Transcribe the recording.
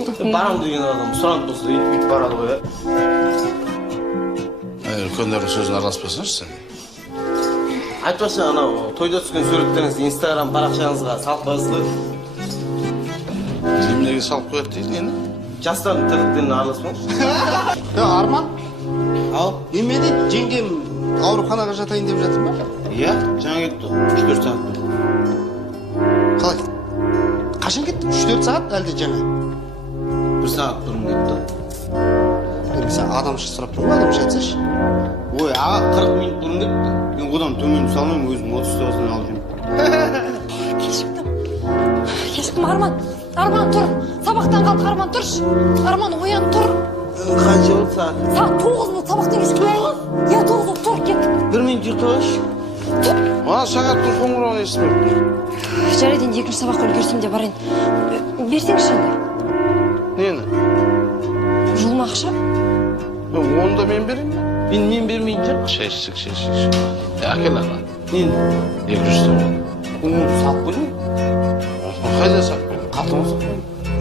Baram деген адам сұранып тұрса үйтіп барады ғой, Үлкендердің сөзін араласпасаңшы сен. айтпақшы, анау тойда түскен суреттеріңізді Instagram парақшаңызға салып қойасыз ғой. Неменеге салып қояды дейді, нені? Жастардың тірліктеріне араласпаңызшы. Арман, Ал? немене жеңгем ауруханаға жатайын деп жатыр ма? Иә, жаңа кетті, 3-4 сағат. Қалай? Қашан кетті? 3-4 сағат әлде жаңа? 1 сағат бұрын кетті. Сен адамша сұрап тұрмын, адамша айтсашы. Ой, аға 40 минут бұрын кетті. Мен одан төмен салмаймын, өзім 39-дан алып жүрмін. Кешіктім, Арман тұр. Сабақтан қалдық, Арман тұршы. Арман оян тұр. Қанша болды сағат? Сағат 9 болды, сабақтан кешіктім. Иә, 9 болды, тұр, кеттік. 1 минут ұйықтап алшы. Сағаттың қоңырауын естімеппін. Жарайды, енді екінші сабаққа үлгерсем де барайын. Берсеңші енді. Нені? Жолма ақша? Оны да мен берейін. Мен бермейін жоқ. Шешсік. Әкел аға. Нені? 200 теңге. Оны салып қойдың?